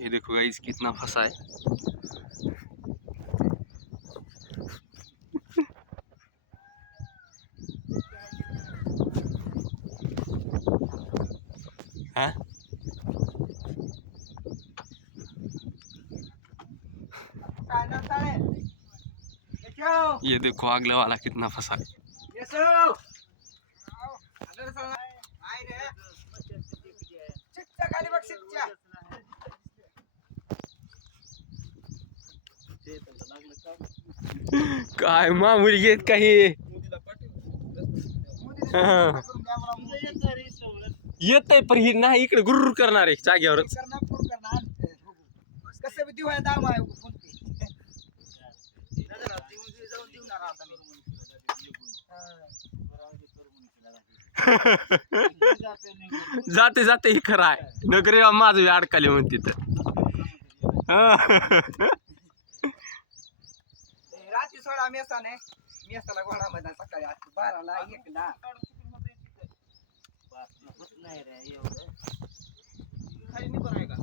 ये देखो गाइस कितना फंसा है। हाँ? ये देखो अगला वाला कितना फंसा है। काय मामुली घेत काही येत आहे पण ही नाही इकडे गुरुर करणार आहे जाग्यावर कसं बी दिवाय दाम आहे जाते जाते ही खरं आहे नगरे माझं अडकाले म्हणते तर रात्री सोडा मेसाने मेसाला घोडा मैदान सकाळी 12ला 1ला नाही रे एवढं खाली नाही बरं आहे का